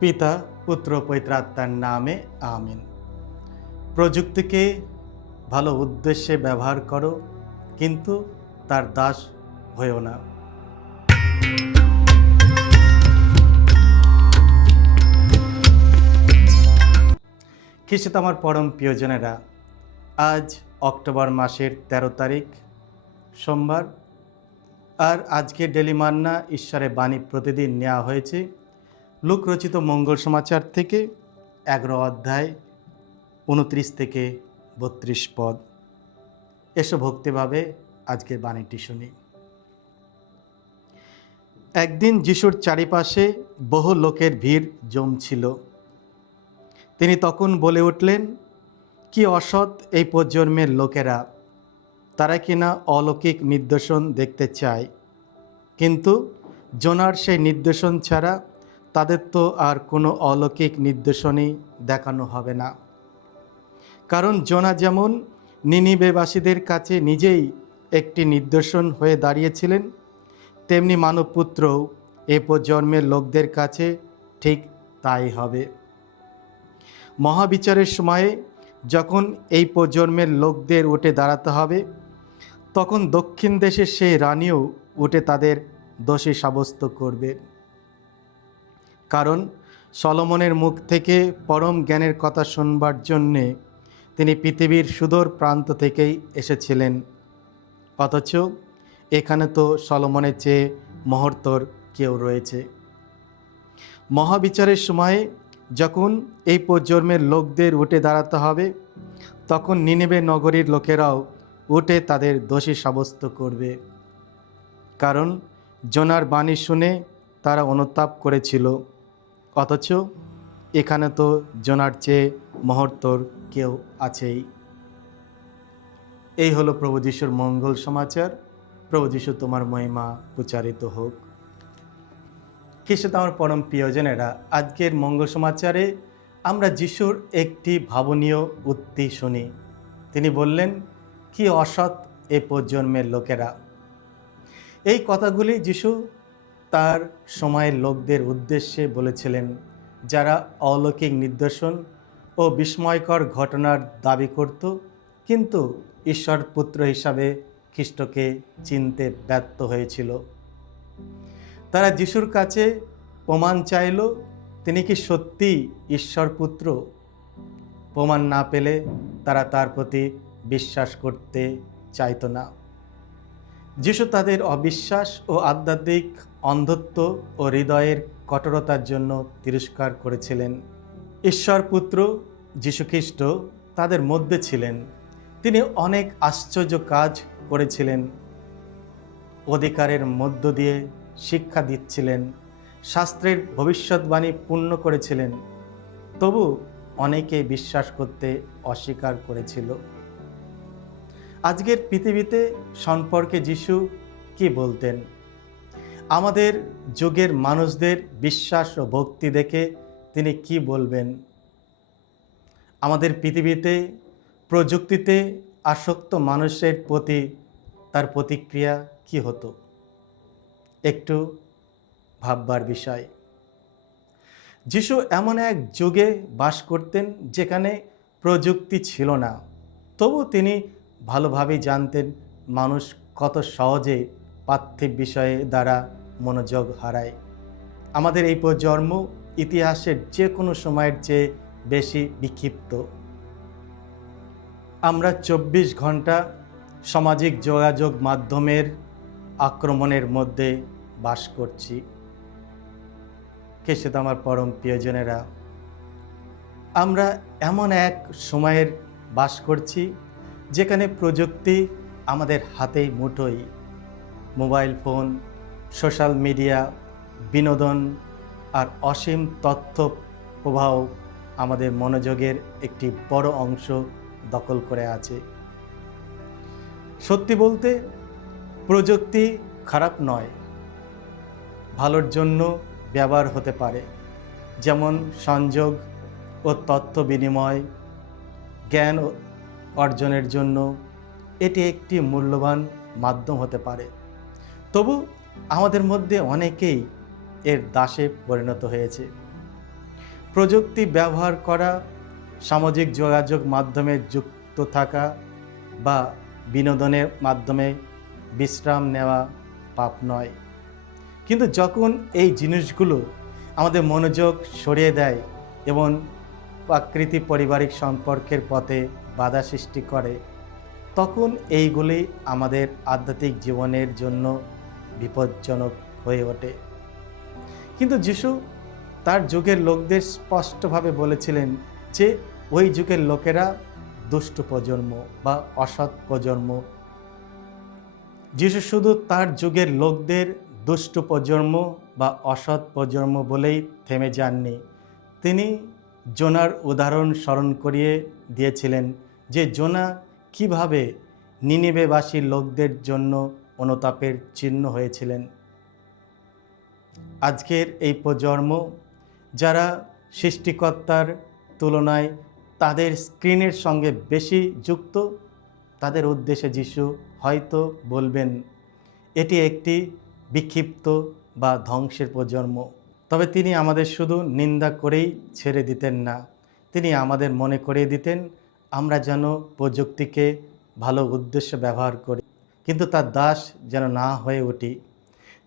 পিতা পুত্র পবিত্র আত্মার নামে আমিন। প্রযুক্তিকে ভালো উদ্দেশ্যে ব্যবহার করো, কিন্তু তার দাস হয়েও না। খ্রিস্টে আমার পরম প্রিয়জনেরা, আজ অক্টোবর মাসের 13 তারিখ সোমবার। আর আজকে ডেলি মান্না ঈশ্বরের বাণী প্রতিদিন নেওয়া হয়েছে লূক রচিত মঙ্গল সমাচার থেকে 11 অধ্যায় 29 থেকে 32 পদ। এসো ভক্তিভাবে আজকের বাণীটি শুনি। একদিন যিশুর চারিপাশে বহু লোকের ভিড় জমছিল। তিনি তখন বলে উঠলেন, কি অসৎ এই প্রজন্মের লোকেরা! তারা কিনা অলৌকিক নিদর্শন দেখতে চায়, কিন্তু জোনার সেই নিদর্শন ছাড়া তাদের তো আর কোনো অলৌকিক নিদর্শনই দেখানো হবে না। কারণ জোনা যেমন নিনিবেবাসীদের কাছে নিজেই একটি নিদর্শন হয়ে দাঁড়িয়েছিলেন, তেমনি মানবপুত্রও এ প্রজন্মের লোকদের কাছে ঠিক তাই হবে। মহাবিচারের সময়ে যখন এই প্রজন্মের লোকদের উঠে দাঁড়াতে হবে, তখন দক্ষিণ দেশের সেই রানীও উঠে তাদের দোষী সাব্যস্ত করবে। কারণ সলোমনের মুখ থেকে পরম জ্ঞানের কথা শুনবার জন্যে তিনি পৃথিবীর সুদূর প্রান্ত থেকেই এসেছিলেন, অথচ এখানে তো সলোমনের চেয়ে মহত্তর কেউ রয়েছে। মহাবিচারের সময়ে যখন এই প্রজন্মের লোকদের উঠে দাঁড়াতে হবে, তখন নিনেবে নগরীর লোকেরাও উঠে তাদের দোষী সাব্যস্ত করবে। কারণ জোনার বাণী শুনে তারা অনুতাপ করেছিল, অথচ এখানে তো জোনার চেয়ে মহত্তর কেউ আছেই। এই হলো প্রভু যিশুর মঙ্গল সমাচার। প্রভু যিশু তোমার মহিমা প্রচারিত হোক। খ্রিস্ট আমার পরম প্রিয়জনেরা, আজকের মঙ্গল সমাচারে আমরা যিশুর একটি ভাবনীয় উক্তি শুনি। তিনি বললেন, কি অসৎ এ প্রজন্মের লোকেরা! এই কথাগুলি যিশু তার সময়ের লোকদের উদ্দেশ্যে বলেছিলেন, যারা অলৌকিক নিদর্শন ও বিস্ময়কর ঘটনার দাবি করত, কিন্তু ঈশ্বর পুত্র হিসাবে খ্রিস্টকে চিনতে ব্যর্থ হয়েছিল। তারা যিশুর কাছে প্রমাণ চাইল তিনি কি সত্যি ঈশ্বর পুত্র। প্রমাণ না পেলে তারা তার প্রতি বিশ্বাস করতে চাইত না। যিশু তাদের অবিশ্বাস ও আধ্যাত্মিক অন্ধত্ব ও হৃদয়ের কঠোরতার জন্য তিরস্কার করেছিলেন। ঈশ্বর পুত্র যীশুখ্রিস্ট তাদের মধ্যে ছিলেন। তিনি অনেক আশ্চর্য কাজ করেছিলেন, অধিকারের মধ্য দিয়ে শিক্ষা দিচ্ছিলেন, শাস্ত্রের ভবিষ্যৎবাণী পূর্ণ করেছিলেন। তবু অনেকে বিশ্বাস করতে অস্বীকার করেছিল। আজকের পৃথিবীতে সম্পর্কে যিশু কি বলতেন? আমাদের যুগের মানুষদের বিশ্বাস ও ভক্তি দেখে তিনি কি বলবেন? আমাদের পৃথিবীতে প্রযুক্তিতে আসক্ত মানুষের প্রতি তার প্রতিক্রিয়া কি হতো? একটু ভাববার বিষয়। যিশু এমন এক যুগে বাস করতেন যেখানে প্রযুক্তি ছিল না, তবু তিনি ভালোভাবেই জানতেন মানুষ কত সহজে পার্থিব বিষয়ে দ্বারা মনোযোগ হারায়। আমাদের এই প্রজন্ম ইতিহাসের যে কোনো সময়ের চেয়ে বেশি বিক্ষিপ্ত। আমরা 24 ঘন্টা সামাজিক যোগাযোগ মাধ্যমের আক্রমণের মধ্যে বাস করছি। খ্রিস্ট আমার পরম প্রিয়জনেরা, আমরা এমন এক সময়ের বাস করছি যেখানে প্রযুক্তি আমাদের হাতেই মুঠোই। মোবাইল ফোন, সোশ্যাল মিডিয়া, বিনোদন আর অসীম তথ্য প্রবাহ আমাদের মনোযোগের একটি বড় অংশ দখল করে আছে। সত্যি বলতে প্রযুক্তি খারাপ নয়, ভালোর জন্য ব্যবহার হতে পারে। যেমন সংযোগ ও তথ্য বিনিময়, জ্ঞান অর্জনের জন্য এটি একটি মূল্যবান মাধ্যম হতে পারে। তবু আমাদের মধ্যে অনেকেই এর দাসে পরিণত হয়েছে। প্রযুক্তি ব্যবহার করা, সামাজিক যোগাযোগ মাধ্যমে যুক্ত থাকা বা বিনোদনের মাধ্যমে বিশ্রাম নেওয়া পাপ নয়। কিন্তু যখন এই জিনিসগুলো আমাদের মনোযোগ সরিয়ে দেয় এবং প্রাকৃতিক পারিবারিক সম্পর্কের পথে বাধা সৃষ্টি করে, তখন এইগুলি আমাদের আধ্যাত্মিক জীবনের জন্য বিপজ্জনক হয়ে ওঠে। কিন্তু যিশু তার যুগের লোকদের স্পষ্টভাবে বলেছিলেন যে ওই যুগের লোকেরা দুষ্ট প্রজন্ম বা অসৎ প্রজন্ম। যিশু শুধু তার যুগের লোকদের দুষ্ট প্রজন্ম বা অসৎ প্রজন্ম বলেই থেমে যাননি। তিনি জোনার উদাহরণ স্মরণ করিয়ে দিয়েছিলেন যে জোনা কিভাবে নিনিবেবাসী লোকদের জন্য অনুতাপের চিহ্ন হয়েছিলেন। আজকের এই প্রজন্ম যারা সৃষ্টিকর্তার তুলনায় তাদের স্ক্রিনের সঙ্গে বেশি যুক্ত, তাদের উদ্দেশ্যে যিশু হয়তো বলবেন এটি একটি বিক্ষিপ্ত বা ধ্বংসের প্রজন্ম। তবে তিনি আমাদের শুধু নিন্দা করেই ছেড়ে দিতেন না, তিনি আমাদের মনে করিয়ে দিতেন আমরা যেন প্রযুক্তিকে ভালো উদ্দেশ্যে ব্যবহার করি, কিন্তু তার দাস যেন না হয়ে উঠি।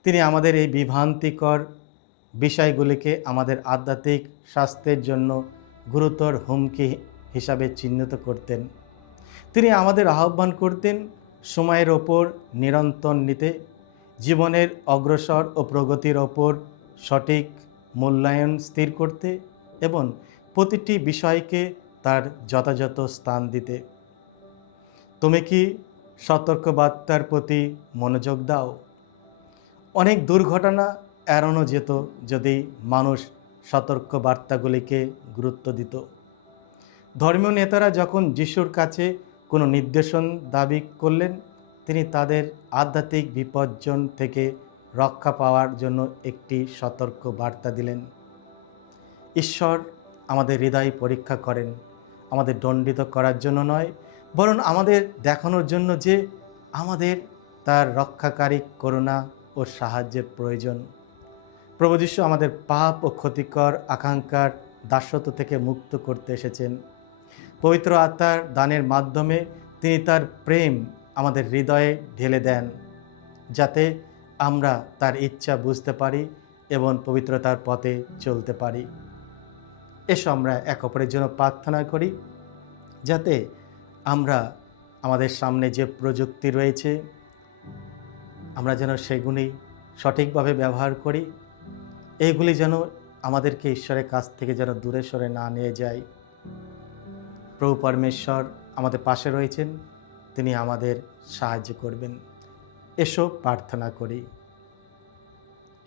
তিনি আমাদের এই বিভ্রান্তিকর বিষয়গুলিকে আমাদের আধ্যাত্মিক স্বাস্থ্যের জন্য গুরুতর হুমকি হিসাবে চিহ্নিত করতেন। তিনি আমাদের আহ্বান করতেন সময়ের ওপর নিয়ন্ত্রণ নিতে, জীবনের অগ্রসর ও প্রগতির ওপর সঠিক মূল্যায়ন স্থির করতে এবং প্রতিটি বিষয়কে তার যথাযথ স্থান দিতে। তুমি কি সতর্কবার্তার প্রতি মনোযোগ দাও? অনেক দুর্ঘটনা এড়ানো যেত যদি মানুষ সতর্কবার্তাগুলিকে গুরুত্ব দিত। ধর্মীয় নেতারা যখন যিশুর কাছে কোনো নির্দেশন দাবি করলেন, তিনি তাদের আধ্যাত্মিক বিপর্যয় থেকে রক্ষা পাওয়ার জন্য একটি সতর্ক বার্তা দিলেন। ঈশ্বর আমাদের হৃদয় পরীক্ষা করেন, আমাদের দণ্ডিত করার জন্য নয়, বরং আমাদের দেখানোর জন্য যে আমাদের তার রক্ষাকারী করুণা ও সাহায্যের প্রয়োজন। প্রভু যীশু আমাদের পাপ ও ক্ষতিকর আকাঙ্ক্ষার দাসত্ব থেকে মুক্ত করতে এসেছেন। পবিত্র আত্মার দানের মাধ্যমে তিনি তার প্রেম আমাদের হৃদয়ে ঢেলে দেন, যাতে আমরা তার ইচ্ছা বুঝতে পারি এবং পবিত্রতার পথে চলতে পারি। এসো আমরা এক অপরের জন্য প্রার্থনা করি, যাতে আমরা আমাদের সামনে যে প্রযুক্তি রয়েছে আমরা যেন সেগুলি সঠিকভাবে ব্যবহার করি। এইগুলি যেন আমাদেরকে ঈশ্বরের কাছ থেকে যেন দূরে সরে না নিয়ে যায়। প্রভু পরমেশ্বর আমাদের পাশে রয়েছেন, তিনি আমাদের সাহায্য করবেন। এসো প্রার্থনা করি।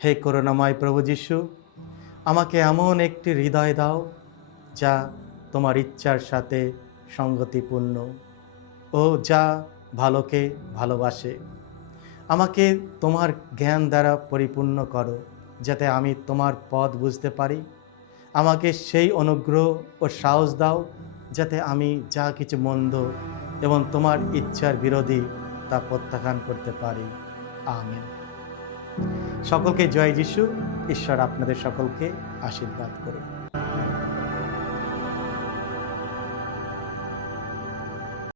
হে করুণাময় প্রভু যীশু, আমাকে এমন একটি হৃদয় দাও যা তোমার ইচ্ছার সাথে সঙ্গতিপূর্ণ ও যা ভালোকে ভালোবাসে। আমাকে তোমার জ্ঞান দ্বারা পরিপূর্ণ করো, যাতে আমি তোমার পথ বুঝতে পারি। আমাকে সেই অনুগ্রহ ও সাহস দাও যাতে আমি যা কিছু মন্দ এবং তোমার ইচ্ছার বিরোধী তা প্রত্যাখ্যান করতে পারি। আমেন। সকলকে জয় যিশু। ঈশ্বর আপনাদের সকলকে আশীর্বাদ করুন।